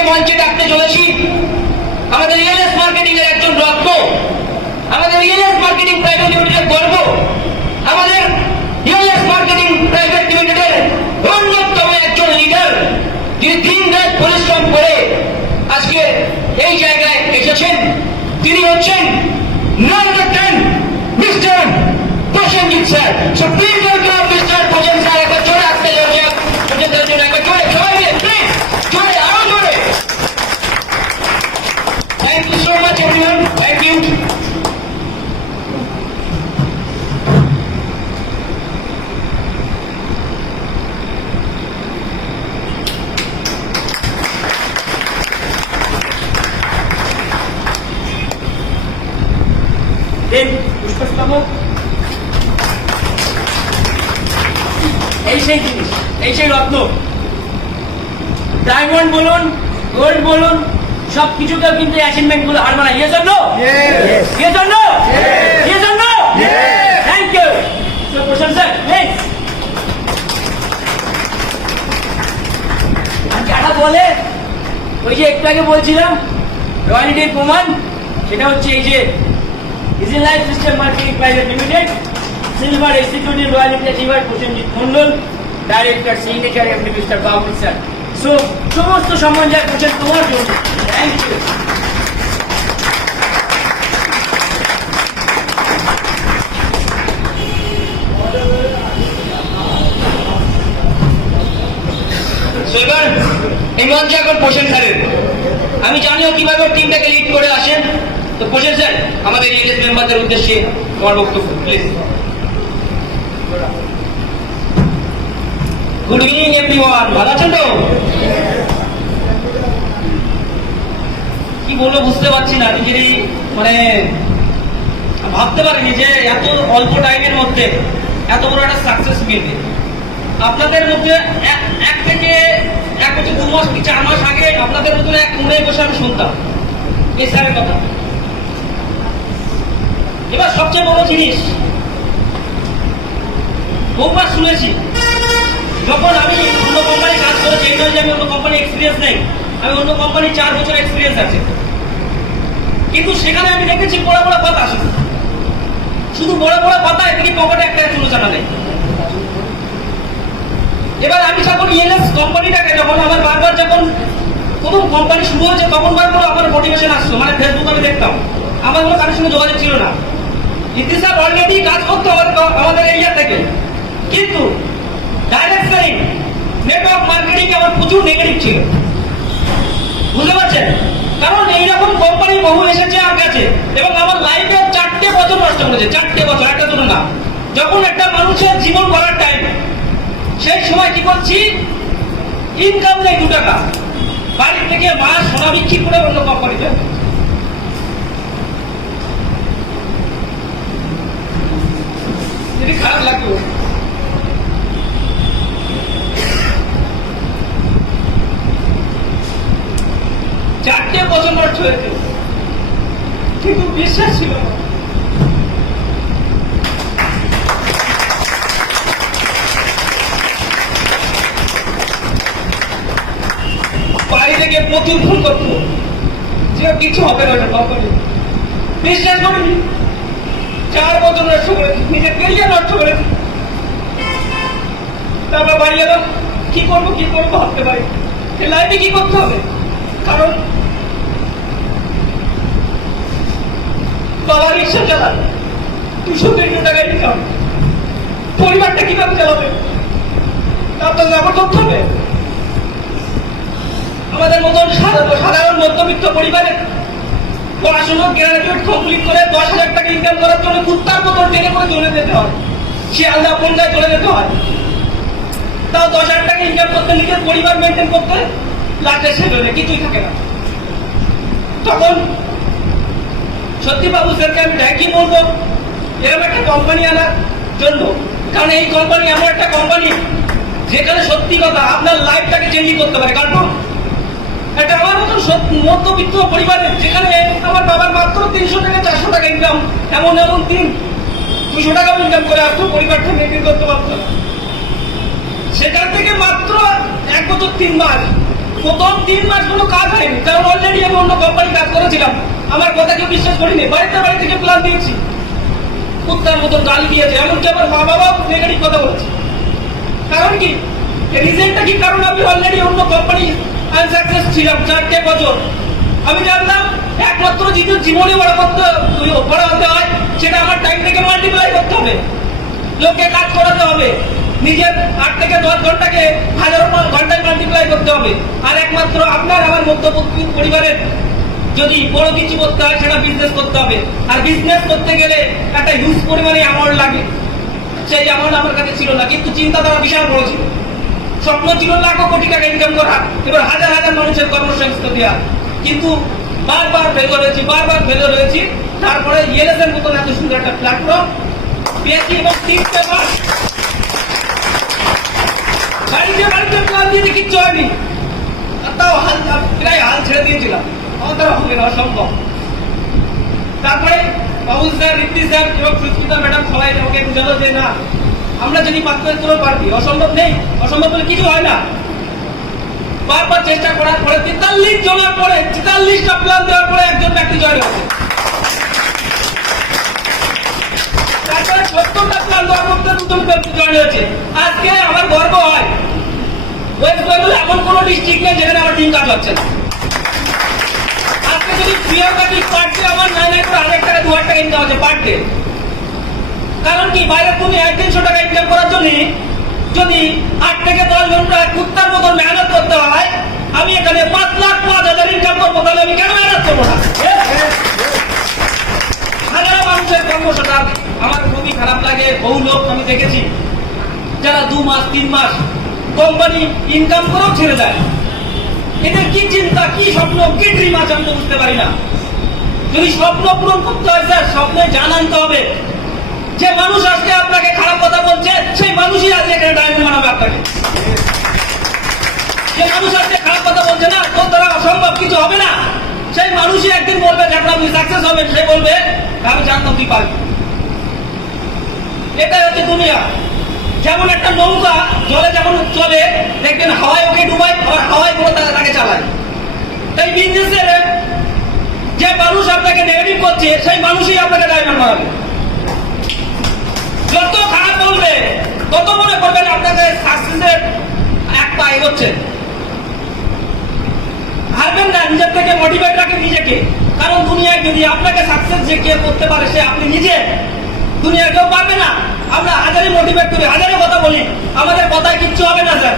যাকে মঞ্চে ডাকতে চলেছি আমাদের রিয়েলএস মার্কেটিং এর একজন রত্ন, আমাদের রিয়েলএস মার্কেটিং প্রাইভেট লিমিটেডের গর্ব, আমাদের রিয়েলএস মার্কেটিং প্রাইভেট লিমিটেডের অন্যতম একজন লিডার, যিনি দিন রাত পরিশ্রম করে আজকে এই জায়গায় এসেছেন। তিনি হচ্ছেন mister Prosenjit sir. So please welcome mister Prosen sir. একবার জোরে আসতে চলেছে প্রসেনজিৎ জন্য, একবার জোরে সবাই মিলে প্লিজ, জোরে আরো জোরে। Thank you so much everyone, thank you. এই সেই জিনিস, এই সেই রত্ন। ডায়মন্ড বলুন, গোল্ড বলুন, সবকিছুকে কিন্তু অ্যাচিভমেন্ট গুলো হার মানায়। Yes or no? Yes or no? Yes or no? Thank you. So Prashant sir please. যারা বলে ওই যে একটু আগে বলছিলাম রয়্যালিটির প্রমাণ, সেটা হচ্ছে এই যে easy life system marketing private limited, silver executive royalty achiever Prosenjit Mondal, director signature MD mister Babul sir. So সমস্ত সম্মান যা করছেন তোমার জন্য, থ্যাংক ইউ। এবার এই মঞ্চে এখন প্রসেন স্যারের, আমি জানিও কিভাবে টিমটাকে লিড করে আসেন। তো প্রসেন স্যার, আমাদের রিয়েলএস মেম্বারদের উদ্দেশ্যে তোমার বক্তব্য প্লিজ। গুড ইভিনিং এভরিওয়ান, ভালো আছেন তো? কি বলবো বুঝতে পারছি না, নিজেরই মানে ভাবতে পারিনি যে এত অল্প টাইমের মধ্যে এত বড় একটা সাকসেস মিলবে। আপনাদের মধ্যে এক থেকে 2 মাস কি 4 মাস আগে আপনাদের মধ্যে এক কোণে বসে আমি শুনতাম এই স্যারের কথা। এবার সবচেয়ে বড় জিনিস, বহুবার শুনেছি, যখন আমি অন্য কোম্পানি কাজ করেছি, এই নয় যে আমি অন্য কোম্পানি এক্সপিরিয়েন্স নেই, আমি অন্য কোম্পানি 4 বছর এক্সপিরিয়েন্স আছে, কিন্তু সেখানে আমি দেখেছি বড় বড় কথা, শুধু বড় বড় কথা, এদিকে পকেটে একটা চুলো চানা নেই। এবার আমি যখন রিয়েলএস কোম্পানিটাকে, যখন আমার বারবার যখন প্রথম কোম্পানি শুরু হয়েছে, তখন বারবার আমার মোটিভেশন আসতো, মানে ফেসবুক আমি দেখতাম, আমার কোনো কারোর সঙ্গে যোগাযোগ ছিল না। ইতিহাস অলরেডি কাজ করতো আমাদের এরিয়া থেকে, কিন্তু ডাইরেক্ট সেলিং, নেটওয়ার্ক মার্কেটিং আমার প্রচুর নেগেটিভ ছিল, বুঝতে পারছেন? কারণ এইরকম কোম্পানি বহু এসেছে আমার কাছে, এবং আমার লাইফে 4টে বছর নষ্ট করেছে, 4টে বছর, একটা দুটো না। যখন একটা মানুষের জীবন গড়ার টাইম, সেই সময় কি করছি, ইনকাম নেই 2 টাকা, বাড়ি থেকে মা সোনা বিক্রি করে অন্য কোম্পানিতে। খারাপ লাগলো, চারটে বছর নষ্ট হয়েছে, কিন্তু বিশ্বাস ছিল না। বাড়ি থেকে প্রচুর ফোন করতো যে কিছু হবে না কোম্পানি, বিশ্বাস করিনি। 4 বছর নষ্ট করেছি, নিজের কেরিয়ার নষ্ট করেছি। তারপর বাড়ি এলাম, কি করবো ভাবতে পারি লাইফে কি করতে হবে, কারণ বাবা রিক্সা চালান, 200-300 টাকা ইনকাম, পরিবারটা কিভাবে চালাবে, তারপর আমার করতে হবে। আমাদের মতন সাধারণ মধ্যবিত্ত পরিবারে পড়াশোনা গ্রাজুয়েট কমপ্লিট করে 10,000 টাকা ইনকাম করার জন্য কুত্তার মতন ট্রেনে করে চলে যেতে হয়, শিয়ালদা বন্যায় চলে যেতে হয়। তাও 10,000 টাকা ইনকাম করতে, নিজের পরিবার মেনটেন করতে লাস্টে সেখানে কিছুই থাকে না। তখন সত্যি বাবু স্যারকে আমি থ্যাংক ইউ বলবো এরকম একটা কোম্পানি আনার জন্য, কারণ এই কোম্পানি এমন একটা কোম্পানি যেখানে সত্যি কথা আপনার লাইফটাকে চেঞ্জ করতে পারে। কারণ এটা আমার মতন মধ্যবিত্ত পরিবারের, যেখানে আমার বাবার মাত্র 300 থেকে 400 টাকা ইনকাম, এমন দিন 200 টাকা ইনকাম করে আপনার পরিবারটা মেনটেন করতে পারত। সেখান থেকে মাত্র 1 বছর 3 মাস প্রথম 3 মাস কোনো কাজ হয়নি, কারণ অলরেডি আমি অন্য কোম্পানি কাজ করেছিলাম। আমার কথা কেউ বিশ্বাস করিনি, বাড়িতে বাড়ি থেকে প্ল্যান দিয়েছি, কুত্তার মতন গালি দিয়েছে, এমনকি আমার মা বাবাও নেগেটিভ কথা বলেছে। কারণ কি, রিজনটা কি? কারণ আমি অলরেডি অন্য কোম্পানি আনসাকসেস ছিলাম 4টে বছর। আমি জানতাম একমাত্র জীবনে বড় হতে হয় সেটা আমার টাইমটাকে মাল্টিপ্লাই করতে হবে, লোককে কাজ করাতে হবে, নিজের 8 থেকে 10 ঘন্টাকে 1000 ঘন্টায় মাল্টিপ্লাই করতে হবে। আর একমাত্র আপনার আমার মধ্যবর্তী পরিবারের যদি বড় কিছু করতে হয় সেটা বিজনেস করতে হবে। আর বিজনেস করতে গেলে একটা হিউজ পরিমাণে অ্যামাউন্ট লাগে, সেই অ্যামাউন্ট আমার কাছে ছিল না, কিন্তু চিন্তাধারা বিশাল বড় ছিল। স্বপ্ন ছিল লাখো কোটি টাকা ইনকাম করা, এবার হাজার হাজার মানুষের কর্মসংস্থান দেওয়া, কিন্তু বারবার ফেল হয়েছি। তারপরে ইএলএস-এর মতন এত সুন্দর একটা প্ল্যাটফর্ম পেয়েছি এবং 3টে মাস বাড়িতে প্ল্যান দিয়ে কিচ্ছু হয়নি, তাও প্রায় হাল ছেড়ে দিয়েছিলাম, আমার দ্বারা হবে না, অসম্ভব। তারপরে বাবুল স্যার, ঋদ্ধি স্যার এবং সুস্মিতা ম্যাডাম সবাই আমাকে বুঝালো যে না, আমরা যদি পারতে পারবি, অসম্ভব নেই, অসম্ভব বলে কিছু হয় না। বারবার চেষ্টা করার পরে 43 জনের পরে 43টা প্ল্যান দেওয়ার পরে একজন ব্যক্তি জয়েন হয়েছে। তারপরে 70টা প্ল্যান দেওয়ার মধ্যে 2জন ব্যক্তি জয়েন হয়েছে। আজকে আমার গর্ব হয় ওয়েস্ট বেঙ্গলে এমন কোন ডিস্ট্রিক্ট নেই যেখানে আমার টিম কাজ হচ্ছে না। আজকে যদি প্রিয়াঙ্কাটি পার ডে আমার 9 করে 1000 টাকা 2000 টাকা ইনকাম হচ্ছে পার ডে। কারণ কি, বাইরে তুমি 100-300 টাকা ইনকাম করার জন্য যদি 8 থেকে 10 ঘন্টা কুত্তার মতন মেহনত করতে হয়, আমি এখানে 5,05,000 ইনকাম করবো, তাহলে আমি কেন মেহনত করবো না? হাজারো মানুষের কর্মসংস্থান আমার খুবই খারাপ লাগে। বহু লোক আমি দেখেছি যারা 2 মাস 3 মাস কোম্পানি ইনকাম করেও ছেড়ে দেয়। এদের কি চিন্তা, কি স্বপ্ন, কি ড্রিম আছে আমি তো বুঝতে পারি না। যদি স্বপ্ন পূরণ করতে হয় স্যার, স্বপ্নে জান আনতে হবে। যে মানুষ আজকে আপনাকে খারাপ কথা বলছে, সেই মানুষই আজকে এখানে ডায়মন্ড বানাবে আপনাকে। যে মানুষ আজকে খারাপ কথা বলছে না, তোর দ্বারা অসম্ভব কিছু হবে না, সেই মানুষই একদিন বলবে যখন আপনি সাকসেস হবেন, সে বলবে আমি জানতাম তুই পারবি। এটাই হচ্ছে দুনিয়া। যেমন একটা নৌকা জলে যখন চলে দেখবেন হাওয়ায় ওকে ডুবায়, আবার হাওয়ায় কোনো তাকে চালায়। তাই বিজনেসের যে মানুষ আপনাকে নেগেটিভ করছে, সেই মানুষই আপনাকে ডায়মন্ড বানাবে। যত খারাপ বলবে তত মনে করবেন আপনাকে সাকসেসের এক পা এগোচ্ছে। হারবেন না, নিজের থেকে মোটিভেট রাখেন নিজেকে। কারণ দুনিয়ায় যদি আপনাকে সাকসেস যে কে করতে পারে সে আপনি নিজে, দুনিয়ায় কেউ পারবে না। আমরা হাজারে মোটিভেট করি, হাজারে কথা বলি, আমাদের কথায় কিচ্ছু হবে না স্যার।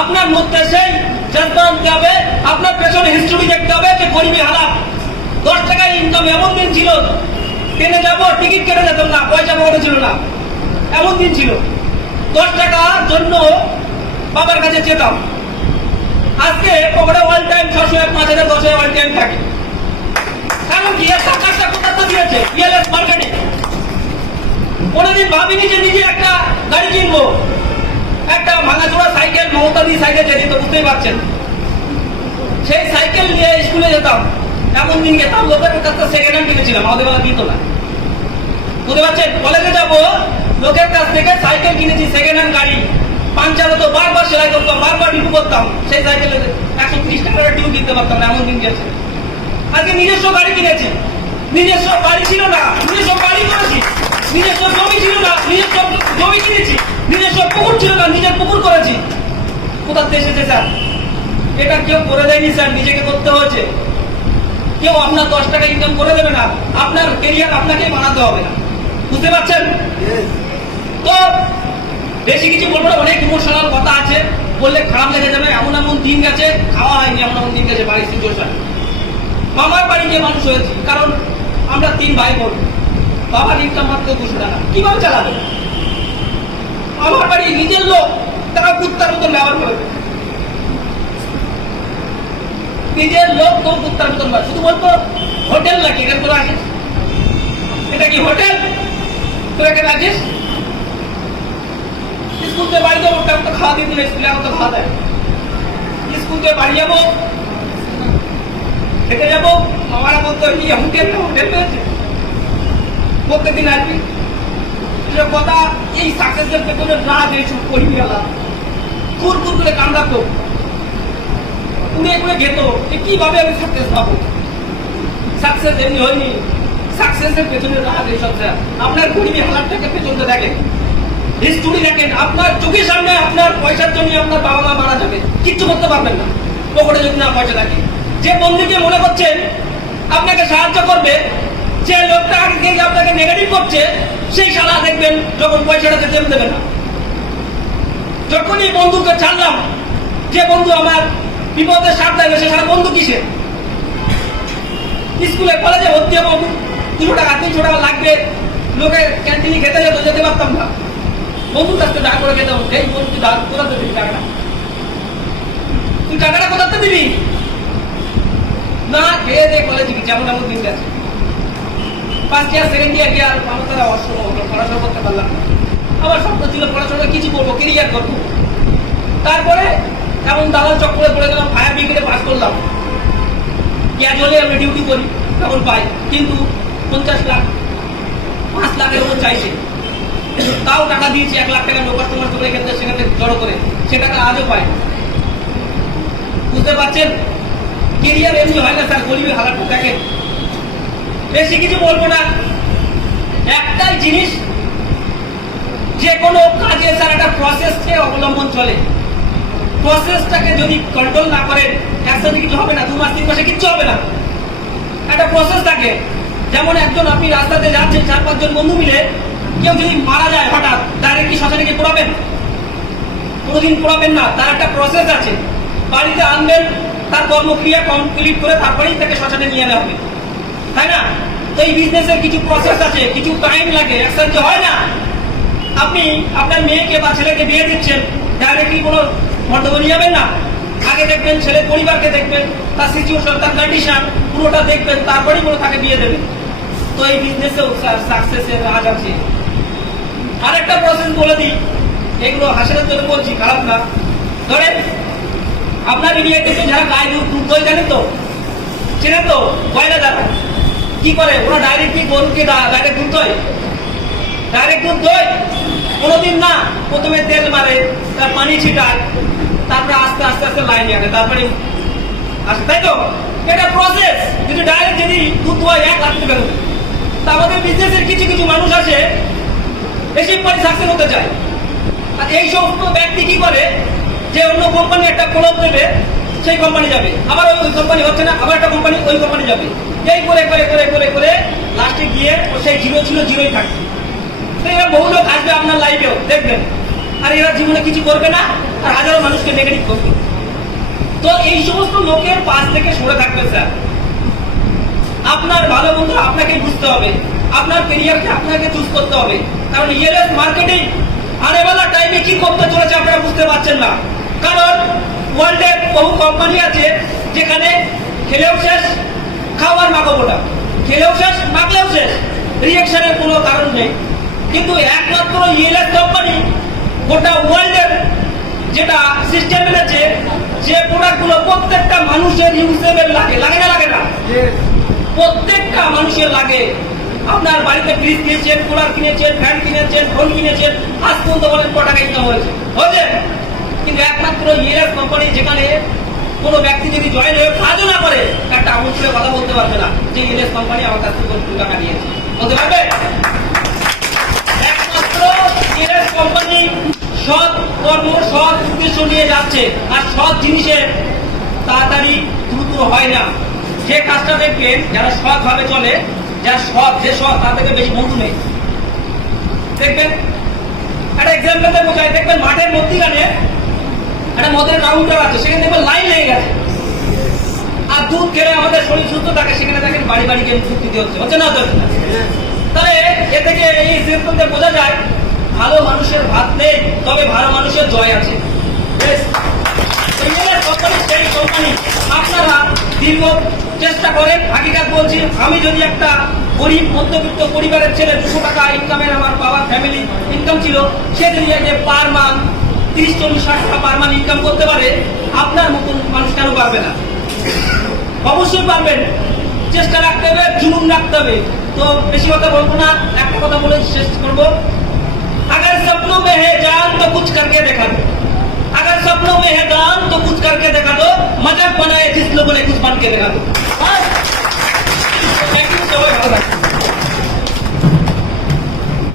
আপনার মধ্যে সেই জজ্বা আনতে হবে, আপনার পেছনে হিস্ট্রি দেখতে হবে যে গরিবী হালাত। 10 টাকায় ইনকাম এমন দিন ছিল, ট্রেনে যাবো টিকিট কেটে যেতাম না, পয়সা পকেটে ছিল না, এমন দিন ছিল। 10 টাকার জন্য বাবার কাছে যেতাম। আজকে পকেটে অল টাইম 600, 5,000, 10,000 অল টাইম থাকে। কারণ কি, এর সরকারটা কোথা থেকে দিয়েছে? ELS marketing. কোনোদিন ভাবিনি যে নিজে একটা গাড়ি কিনবো, একটা ভাঙাচোরা সাইকেল, মমতাদি সাইকেল যেতে তো বুঝতেই পারছেন। সেই সাইকেল নিয়ে স্কুলে যেতাম, এমন দিন গেতাম লোকের কাছে সেকেন্ড হ্যান্ড কিনেছিলাম, আমাদের বেলা দিত না, বুঝতে পারছেন। কলেজে যাবো, লোকের কাছ থেকে সাইকেল কিনেছি, সেকেন্ড হ্যান্ড গাড়ি, পাংচার হতো, বারবার সেলাই করতাম, বারবার রিপু করতাম, সেই সাইকেলে 130 টাকার টিউ কিনতে পারতাম না, এমন দিন গেছে। আজকে নিজস্ব গাড়ি কিনেছি, নিজস্ব বাড়ি ছিল না, নিজস্ব বাড়ি করেছি, নিজস্ব জমি ছিল না, নিজস্ব জমি কিনেছি, নিজস্ব পুকুর ছিল না, নিজের পুকুর করেছি। কোথা থেকে এসেছে স্যার? এটা কেউ করে দেয়নি স্যার, নিজেকে করতে হয়েছে। কেউ আপনার 10 টাকা ইনকাম করে দেবে না, আপনার কেরিয়ার আপনাকেই বানাতে হবে না, বুঝতে পারছেন তো? বেশি কিছু বলবো না, অনেক ইমোশনাল কথা আছে, বললে খারাপ লেগে যাবে। এমন এমন দিন গেছে, খাওয়া হয়নি, এমন এমন দিন গেছে বাড়ির সিচুয়েশন। মামার বাড়ি গিয়ে মানুষ হয়েছি, কারণ আমরা 3 ভাই বোন, বাবার ইনকাম মাত্র 200 টাকা, কিভাবে চালাবে? আমার বাড়ি নিজের লোক, তারা কুত্তার মতন ব্যবহার করে, নিজের লোক তো কুত্তার মতন ব্যবহার। শুধু বলতো হোটেল নাকি, এখানে তোরা আসিস, এটা কি হোটেল? তোরা এখানে আসিস? স্কুল থেকে বাড়ি যাবো, কেমন তো খাওয়া দিয়ে দিলে, স্কুলে এখন তো খাওয়া দেয়। স্কুল থেকে বাড়ি যাবো, থেকে যাবো, মামারা বলতো হোটেল না, হোটেল পেয়েছে, প্রত্যেকদিন আসবি। কথা এই সাকসেসের পেছনে রাত এইসব করিবি, কুর কুর করে কামড়াতো, কুড়ে কুড়ে খেত, যে কিভাবে আমি সাকসেস পাবো। সাকসেস এমনি হয়নি, সাকসেসের পেছনে রাত এইসব স্যার। আপনার গরিবী হালাতটাকে পেছনতে দেখেন, হিস্ট্রি দেখেন, আপনার চোখের সামনে আপনার পয়সার জন্য আপনার বাবা মা মারা যাবে, কিচ্ছু করতে পারবেন না পকেটে যদি না পয়সা থাকে। যে বন্ধুকে মনে করছেন আপনাকে সাহায্য করবে, যে লোকটা আগে আপনাকে নেগেটিভ করছে, সেই শালা দেখবেন যখন পয়সাটা দিতে দেবে না। যখনই বন্ধুকে ছাড়লাম, যে বন্ধু আমার বিপদের সাথ দেবে, সে সারা বন্ধু কিসে? স্কুলে কলেজে ভর্তি হবো, 200 টাকা 300 টাকা লাগবে, লোকে ক্যান্টিনে খেতে যেতে পারতাম না, বন্ধুর কাছ থেকে টাকা করে খেতে হতো। এই বন্ধু তুই কোথাতে দিবি টাকাটা? তুই টাকাটা কোথাতে দিবি? না খেয়ে দিয়ে কলেজে কি যেমন এমন দিন গেছে, ফার্স্ট ইয়ার সেকেন্ড ইয়ার গিয়ে আর আমার তারা অসম্ভব হলো, পড়াশোনা করতে পারলাম না। আমার স্বপ্ন ছিল পড়াশোনা কিছু করবো, ক্যারিয়ার করবো। তারপরে এমন দালাল চক্করে পড়ে গেলাম, ফায়ার ব্রিগেডে পাস করলাম, ক্যাজুয়ালি আমি ডিউটি করি, তখন পাই, কিন্তু 50 লাখ 5 লাখের উপর চাইছে। তাও টাকা দিয়েছি, 1 লাখ টাকা লোকাল তোমার চলে গেছে, সেখানে জড়ো করে সে টাকা আজও পায়। বুঝতে পারছেন, কেরিয়ার এমনি হয় না স্যার, গরিবের হালাতটা দেখেন। বেশি কিছু বলবো না, একটাই জিনিস, যে কোনো কাজে স্যার একটা প্রসেসকে অবলম্বন চলে। প্রসেসটাকে যদি কন্ট্রোল না করেন, একসাথে কিছু হবে না, 2 মাস 3 মাসে কিচ্ছু হবে না। একটা প্রসেস থাকে, যেমন একজন আপনি রাস্তাতে যাচ্ছেন, 4-5 জন বন্ধু মিলে, কেউ যদি মারা যায় হঠাৎ, ডাইরেক্ট কি শ্মশানে গিয়ে পোড়াবেন? কোনোদিন পোড়াবেন না, তার একটা প্রসেস আছে। বাড়িতে আনবেন, তার কর্মক্রিয়া কমপ্লিট করে তারপরেই তাকে শ্মশানে নিয়ে আনা হবে, তাই না? তো এই বিজনেসের কিছু প্রসেস আছে, কিছু টাইম লাগে, একসাথে হয় না। আপনি আপনার মেয়েকে বা ছেলেকে বিয়ে দিচ্ছেন, ডাইরেক্টলি কোনো মন্তব্য নিয়ে যাবেন না। আগে দেখবেন ছেলে পরিবারকে, দেখবেন তার সিচুয়েশন, তার কন্ডিশন পুরোটা দেখবেন, তারপরেই কোনো তাকে বিয়ে দেবেন। তো এই বিজনেসেও সাকসেসের রাজ আছে। আরেকটা প্রসেস বলে দিই, এগুলো হাসির জন্য বলছি, খারাপ না। ধরেন আপনার এরিয়ায় কিন্তু যারা গায়ে দুধ দই জানেন তো, চেনেন তো, গয়না যারা কি করে, ওরা ডাইরেক্টলি গরুকে ডাইরেক্ট দুধ দই, ডাইরেক্ট দুধ দই কোনোদিন না। প্রথমে তেল মারে, তার পানি ছিটায়, তারপরে আস্তে আস্তে আস্তে লাইনে আনে, তারপরে আসে, তাই তো? এটা প্রসেস। যদি ডাইরেক্ট যদি দুধ দোয় 1 লাখ টাকা দেবে। তা আমাদের বিজনেসের কিছু কিছু মানুষ আছে, বেশি পরে সাকসেস হতে চায়। আর এই সমস্ত ব্যক্তি কি করে, যে অন্য কোম্পানি একটা প্রোডাক্ট দেবে, সেই কোম্পানি যাবে, আবার ওই কোম্পানি হচ্ছে না, আবার একটা কোম্পানি ওই কোম্পানি যাবে, এই করে করে করে করে করে লাস্টে গিয়ে সেই জিরো ছিল জিরোই থাকবে। তো এরা বহু লোক আসবে আপনার লাইফেও, দেখবেন, আর এরা জীবনে কিছু করবে না, আর হাজারো মানুষকে নেগেটিভ করবে। তো এই সমস্ত লোকের পাশ থেকে সরে থাকবে স্যার। আপনার ভালো বন্ধু আপনাকে বুঝতে হবে, আপনার ক্যারিয়ারকে আপনাকে চুজ করতে হবে। কারণ ইএলএস মার্কেটিং আনেওয়ালা টাইমে কি করতে চলেছে আপনারা বুঝতে পারছেন না। কারণ ওয়ার্ল্ডের বহু কোম্পানি আছে যেখানে খেলেও শেষ, খাওয়ার মাগবোটা, খেলেও শেষ, মাগলেও শেষ, রিয়েকশনের কোনো কারণ নেই। কিন্তু একমাত্র ইএলএস কোম্পানি গোটা ওয়ার্ল্ডের যেটা সিস্টেম এনেছে, যে প্রোডাক্টগুলো প্রত্যেকটা মানুষের ইউজেবল লাগে, লাগে না লাগে না? প্রত্যেকটা মানুষের লাগে। আপনার বাড়িতে ফ্রিজ কিনেছেন, কুলার কিনেছেন, ফ্যান কিনেছেন, ফোন কিনেছেন, আজ পর্যন্ত বলেন ক টাকা ইনকাম হয়েছে, হয়েছে? কিন্তু একমাত্র ইএলএস কোম্পানি, যেখানে কোনো ব্যক্তি যদি জয়েন হয়ে কাজও না করে, একটা আঙুল তুলে কথা বলতে পারবে না যে ইএলএস কোম্পানি আমার কাছ থেকে 2 টাকা নিয়েছে, বলতে পারবে? একমাত্র ইএলএস কোম্পানি সৎ কর্ম, সৎ উদ্দেশ্য নিয়ে যাচ্ছে, আর সৎ জিনিসের তাড়াতাড়ি দ্রুত হয় না। যে কাজটা দেখবেন যারা সৎ ভাবে চলে, যারা সৎ, যে সৎ, তার থেকে বেশি বন্ধু নেই। দেখবেন একটা এক্সাম্পল বোঝায়, দেখবেন মাঠের মধ্যিখানে একটা মদের কাউন্টার আছে, সেখানে দেখবেন লাইন লেগে গেছে। আর দুধ খেলে আমাদের শরীর সুস্থ থাকে, সেখানে দেখেন বাড়ি বাড়ি গিয়ে দুধ দিতে হচ্ছে, হচ্ছে না? তাহলে এ থেকে এই সিস্টেমটা বোঝা যায়, ভালো মানুষের ভাত নেই, তবে ভালো মানুষের জয় আছে। কোম্পানি আপনারা দীর্ঘ চেষ্টা করেন। হাকিকাত বলছি, আমি যদি একটা গরিব মধ্যবিত্ত পরিবারের ছেলে, 200 টাকা ইনকামের আমার বাবার ফ্যামিলি ইনকাম ছিল, সে যদি পার মান্থ 30-40 টাকা পার মান্থ ইনকাম করতে পারে, আপনার মতন মানুষ কেন পারবে না? অবশ্যই পারবেন। চেষ্টা রাখতে হবে, জুনুন রাখতে হবে। তো বেশি কথা বলবো না, একটা কথা বলে শেষ করবো। अगर सपनों में है जान तो कुछ करके दिखा दो, अगर सपनों में है जान तो कुछ करके दिखा दो, मजाक बनाए দেখাতো। থ্যাংক ইউ, সবাই ভালো থাকবেন।